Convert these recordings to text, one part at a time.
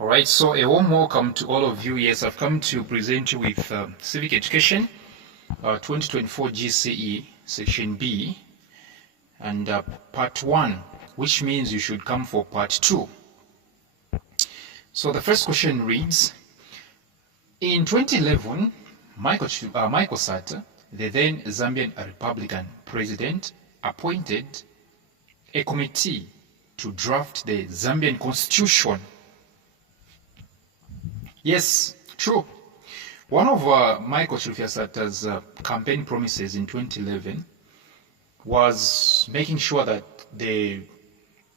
All right, so a warm welcome to all of you. Yes, I've come to present you with Civic Education 2024 GCE Section B and Part 1, which means you should come for Part 2. So the first question reads, in 2011, Michael Sata, the then Zambian Republican president, appointed a committee to draft the Zambian constitution. Yes, true. One of Michael Sata's campaign promises in 2011 was making sure that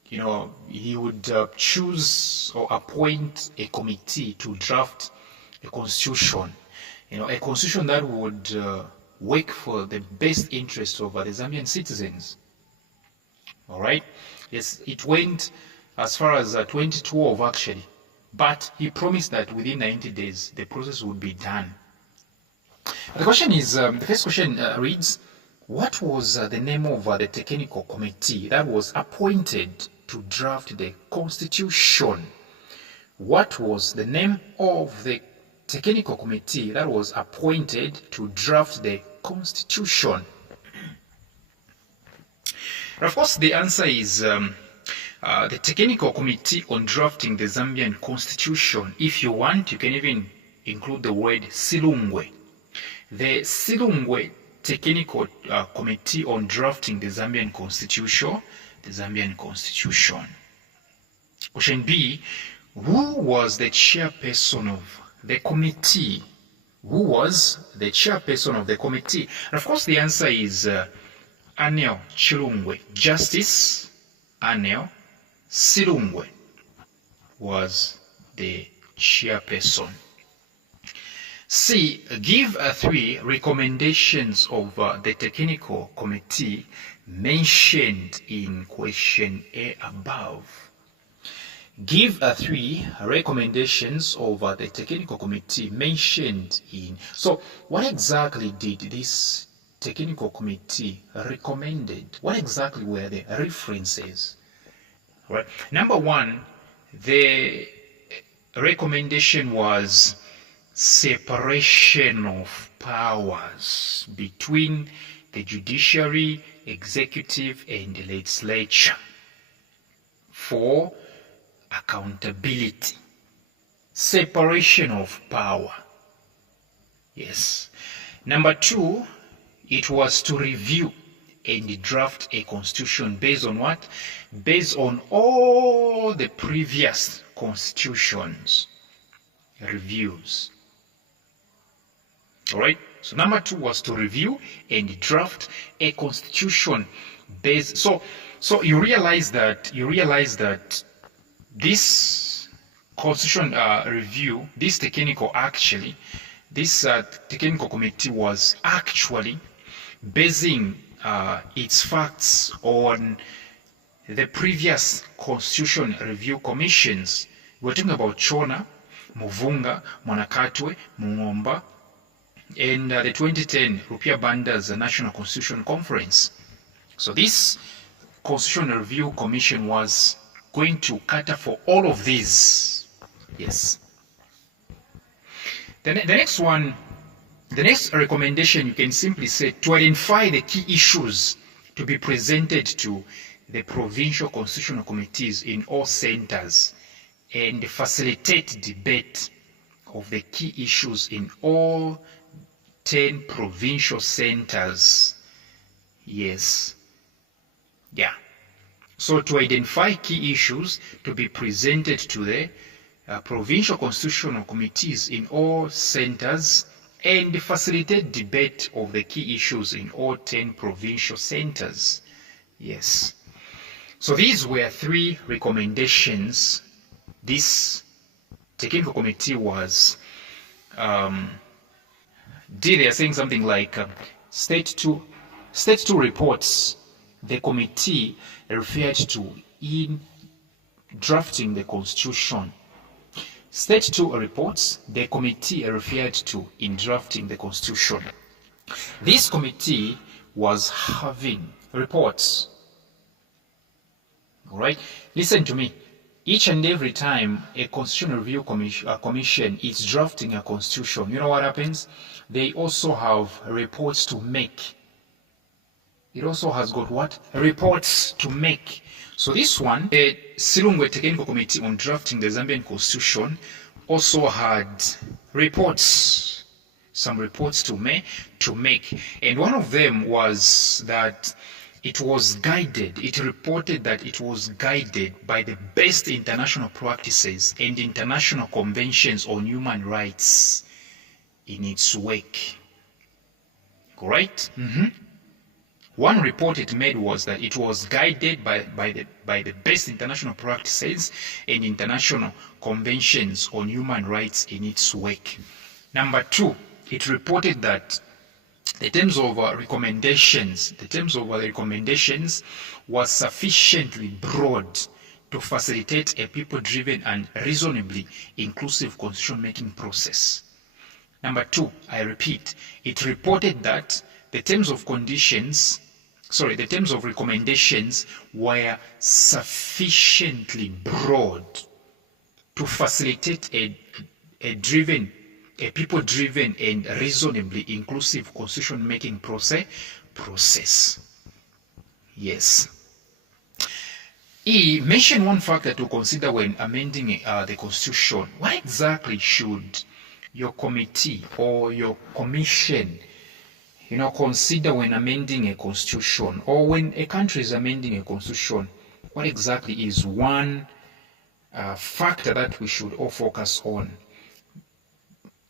he would choose or appoint a committee to draft a constitution. A constitution that would work for the best interests of the Zambian citizens. All right. Yes, it went as far as 2012 actually. But he promised that within 90 days, the process would be done. The question is, the first question reads, what was the name of the technical committee that was appointed to draft the constitution? What was the name of the technical committee that was appointed to draft the constitution? And of course, the answer is the Technical Committee on Drafting the Zambian Constitution. If you want, you can even include the word Silungwe. The Silungwe Technical Committee on Drafting the Zambian Constitution. The Zambian Constitution. Question B, who was the chairperson of the committee? Who was the chairperson of the committee? And of course, the answer is Anel Chilungwe. Justice Anel Silungwe was the chairperson. C. Give 3 recommendations of the technical committee mentioned in question A above. Give 3 recommendations of the technical committee mentioned in. So, what exactly did this technical committee recommended? What exactly were the references? Right. Number 1, the recommendation was separation of powers between the judiciary, executive, and legislature for accountability. Separation of power. Yes. Number 2, it was to review and draft a constitution based on what? Based on all the previous constitutions reviews. All right. So number 2 was to review and draft a constitution based. So you realize that this constitution review, this technical committee was actually basing its facts on the previous constitution review commissions. We're talking about Chona, Muvunga, Mwanakatwe, Mungomba, and the 2010 Rupia Banda's National Constitution Conference. So this constitution review commission was going to cater for all of these. Yes. The next one. The next recommendation, you can simply say to identify the key issues to be presented to the provincial constitutional committees in all centers and facilitate debate of the key issues in all 10 provincial centers. Yes. Yeah. So to identify key issues to be presented to the provincial constitutional committees in all centers and facilitate debate of the key issues in all 10 provincial centers. Yes. So these were 3 recommendations this technical committee was they are saying something like state two reports the committee referred to in drafting the constitution. State 2 reports the committee referred to in drafting the constitution. This committee was having reports. All right, listen to me. each and every time a constitutional review commission is drafting a constitution, you know what happens? They also have reports to make. It also has got what? Reports to make. So this one, the Silungwe Technical Committee on Drafting the Zambian Constitution, also had reports, some reports to make. And one of them was that it was guided, it reported that it was guided by the best international practices and international conventions on human rights in its work. Correct? One report it made was that it was guided by the best international practices and international conventions on human rights in its work. Number two, it reported that the terms of recommendations was sufficiently broad to facilitate a people-driven and reasonably inclusive constitution-making process. Number two, I repeat, it reported that the terms of recommendations were sufficiently broad to facilitate a people-driven and reasonably inclusive constitution-making process. Yes. E mentioned one factor to consider when amending the constitution. What exactly should your committee or your commission consider when amending a constitution, or when a country is amending a constitution? What exactly is one factor that we should all focus on?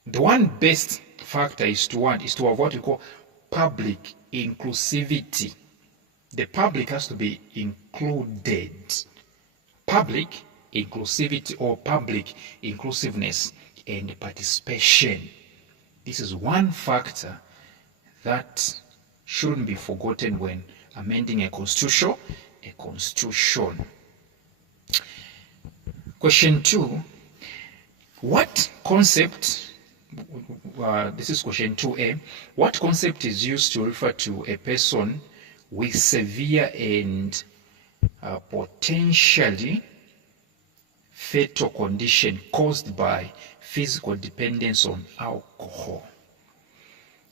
The one best factor is to have what we call public inclusivity. The public has to be included. Public inclusivity or public inclusiveness and participation. This is one factor that shouldn't be forgotten when amending a constitution. Question 2. What concept, this is question 2A, what concept is used to refer to a person with severe and potentially fatal condition caused by physical dependence on alcohol?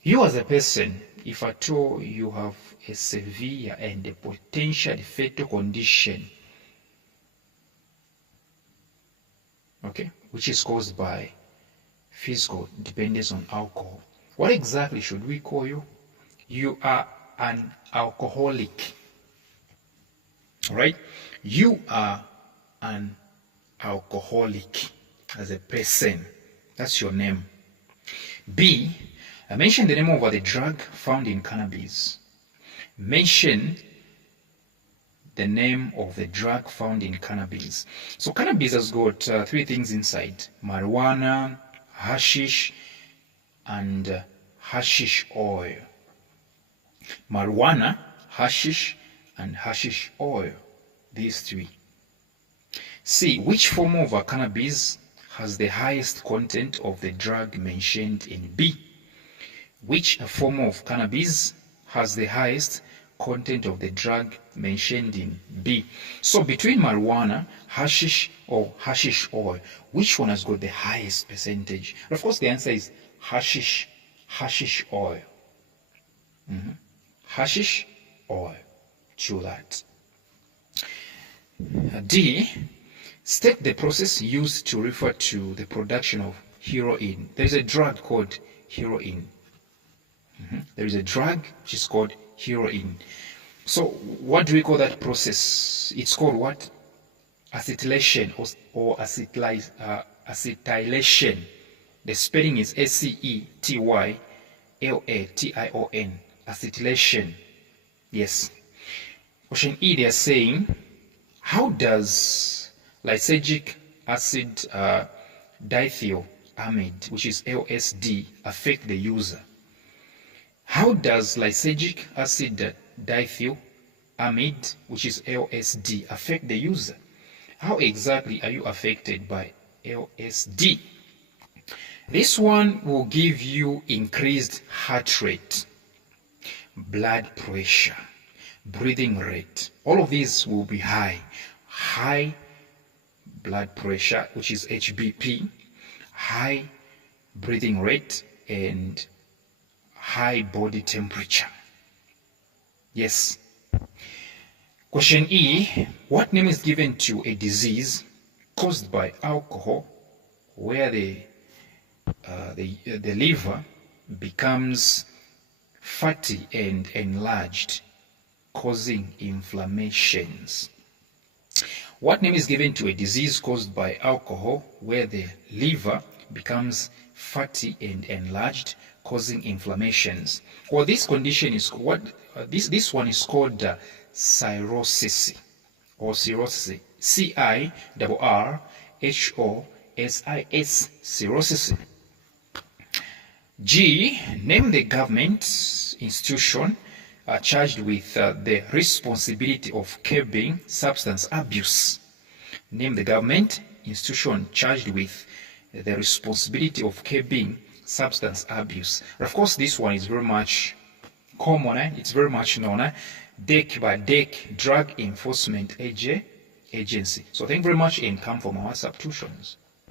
You as a person, if at all you have a severe and a potentially fatal condition, okay, which is caused by physical dependence on alcohol, what exactly should we call you? You are an alcoholic. All right? You are an alcoholic as a person. That's your name. B, mention the name of the drug found in cannabis. Mention the name of the drug found in cannabis. So cannabis has got three things inside: marijuana, hashish, and hashish oil. Marijuana, hashish, and hashish oil. These three. C, which form of cannabis has the highest content of the drug mentioned in B? Which form of cannabis has the highest content of the drug mentioned in B? So between marijuana, hashish, or hashish oil, which one has got the highest percentage? And of course, the answer is hashish oil. Hashish oil. Chew that. D, state the process used to refer to the production of heroin. There is a drug called heroin. There is a drug which is called heroin. So what do we call that process? It's called what? Acetylation or acetylation. The spelling is ACETYLATION. Acetylation. Yes. Question E, they are saying, how does lysergic acid diethylamide, which is LSD, affect the user? How does lysergic acid diethylamide, which is LSD, affect the user? How exactly are you affected by LSD? This one will give you increased heart rate, blood pressure, breathing rate. All of these will be high blood pressure, which is HBP, high breathing rate, and high body temperature. Yes. Question E, what name is given to a disease caused by alcohol where the liver becomes fatty and enlarged, causing inflammations? What name is given to a disease caused by alcohol where the liver becomes fatty and enlarged, causing inflammations? Well, this condition is what this one is called cirrhosis or cirrhosis. CIRRHOSIS, cirrhosis. G, name the government institution charged with the responsibility of curbing substance abuse. Name the government institution charged with the responsibility of curbing substance abuse. And of course, this one is very much common. It's very much known. DEC, Drug Enforcement Agency. So thank you very much and come for more substitutions.